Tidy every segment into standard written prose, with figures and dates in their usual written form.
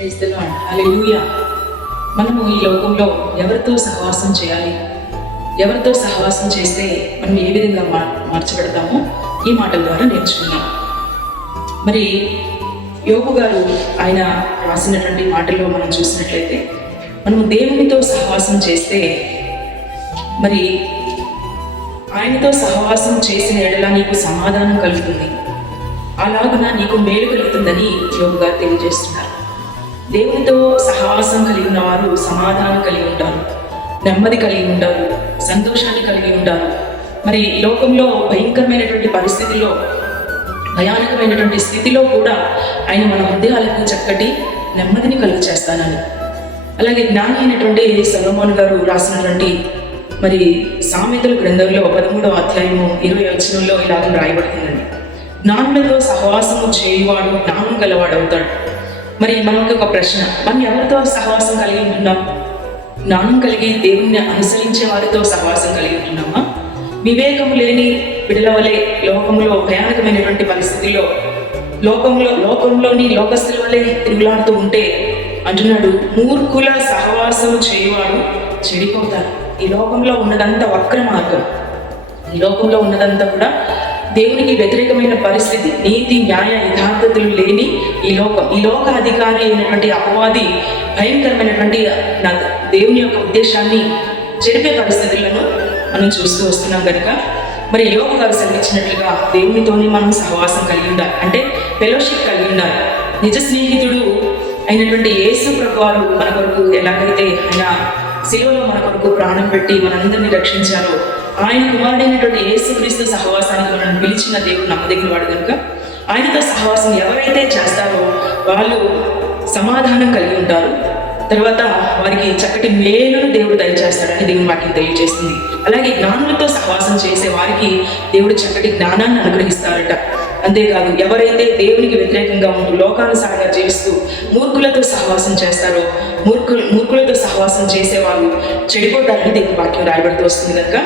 Praise the lord. హల్లెలూయా. మనము ఈ లోకంలో ఎవరితో సహవాసం చేయాలి, ఎవరితో సహవాసం చేస్తే మనం ఏ విధంగా మార్చబడతామో ఈ మాటల ద్వారా నేర్చుకున్నాం. మరి యోబు గారు ఆయన రాసినటువంటి మాటల్లో మనం చూసినట్లయితే, మనము దేవునితో సహవాసం చేస్తే మరి ఆయనతో సహవాసం చేసిన ఎడల నీకు సమాధానం కలుగుతుంది, అలాగున నీకు మేలు కలుగుతుందని యోబు గారు తెలియజేస్తున్నారు. దేవునితో సహవాసం కలిగిన వారు సమాధానం కలిగి ఉంటారు, నెమ్మది కలిగి ఉంటారు, సంతోషాన్ని కలిగి ఉంటారు. మరి లోకంలో భయంకరమైనటువంటి పరిస్థితిలో, భయానకమైనటువంటి స్థితిలో కూడా ఆయన మన హృదయాలకు చక్కటి నెమ్మదిని కలుగు చేస్తానని. అలాగే జ్ఞాని అయినటువంటి సొలొమోను గారు రాసినటువంటి మరి సామెతల గ్రంథంలో 13వ అధ్యాయము 20వ వచనంలో ఇలాగ రాయబడుతుందండి: జ్ఞానులతో సహవాసము చేయువాడు జ్ఞానం గలవాడు అవుతాడు. మరి మనకి ఒక ప్రశ్న, మనం ఎవరితో సహవాసం కలిగి ఉంటున్నాం? జ్ఞానం కలిగి దేవుణ్ణి అనుసరించే వారితో సహవాసం కలిగి ఉంటున్నామా? వివేకం లేని బిడల వలె లోకంలో భయానకమైనటువంటి పరిస్థితుల్లో లోకంలోని లోకస్తుల వలె తిరుగులాడుతూ ఉంటే అంటున్నాడు, మూర్ఖుల సహవాసం చేయువాడు చెడిపోతారు. ఈ లోకంలో ఉన్నదంతా వక్ర మార్గం, ఈ లోకంలో ఉన్నదంతా కూడా దేవునికి వ్యతిరేకమైన పరిస్థితి, నీతి న్యాయ యథార్థతలు లేని ఈ లోక అధికారి అయినటువంటి అపవాది భయంకరమైనటువంటి దేవుని యొక్క ఉద్దేశాన్ని చెరిపే పరిస్థితులను మనం చూస్తూ వస్తున్నాం కనుక, మరి యోబు గారు సెలవిచ్చినట్లుగా దేవునితోనే మనం సహవాసం కలిగి ఉండాలి, అంటే ఫెలోషిప్ కలిగి ఉండాలి. నిజ స్నేహితుడు అయినటువంటి యేసు ప్రభు వారు మన కొరకు ఎలాగైతే ఆయన శిలువలో మన కొరకు ప్రాణం పెట్టి మనందరినీ రక్షించారో, ఆయన కుమారుడైనటువంటి యేసుక్రీస్తు సహవాసానికి మనల్ని పిలిచిన దేవుడు నమ్మదగిన వాడు కనుక, ఆయనతో సహవాసం ఎవరైతే చేస్తారో వాళ్ళు సమాధానం కలిగి ఉంటారు. తర్వాత వారికి చక్కటి మేలును దేవుడు దయచేస్తాడని దేవుని వాక్యం తెలియజేస్తుంది. అలాగే జ్ఞానులతో సహవాసం చేసే వారికి దేవుడు చక్కటి జ్ఞానాన్ని అనుగ్రహిస్తారట. అంతేకాదు, ఎవరైతే దేవునికి వ్యతిరేకంగా ఉంటూ లోకానుసారంగా జీవిస్తూ మూర్ఖులతో సహవాసం చేస్తారో, మూర్ఖులతో సహవాసం చేసేవాళ్ళు చెడిపోతారని దేవుని వాక్యం రాయబడుతూ వస్తుంది కనుక,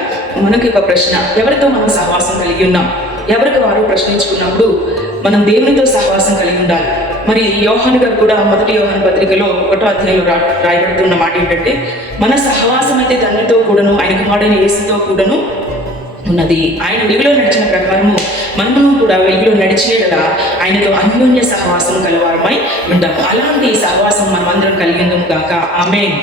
మనకి ఒక ప్రశ్న, ఎవరితో మనం సహవాసం కలిగి ఉన్నాం? ఎవరికి వారు ప్రశ్నించుకున్నప్పుడు మనం దేవునితో సహవాసం కలిగి ఉండాలి. మరి యోహాను గారు కూడా 1 యోహాను పత్రికలో 1వ అధ్యాయంలో రాయబడుతున్న మాట ఏంటంటే, మన సహవాసం అయితే తండ్రితో కూడాను ఆయన కుమారుడైన యేసుతో కూడాను ఉన్నది. ఆయన వెలుగులో నడిచిన ప్రకారము మనము కూడా వెలుగులో నడిచేలా ఆయనతో అన్యోన్య సహవాసం కలవారమై ఉంటాము. అలాంటి సహవాసం మనమందరం కలిగిందాము గాక. ఆమేన్.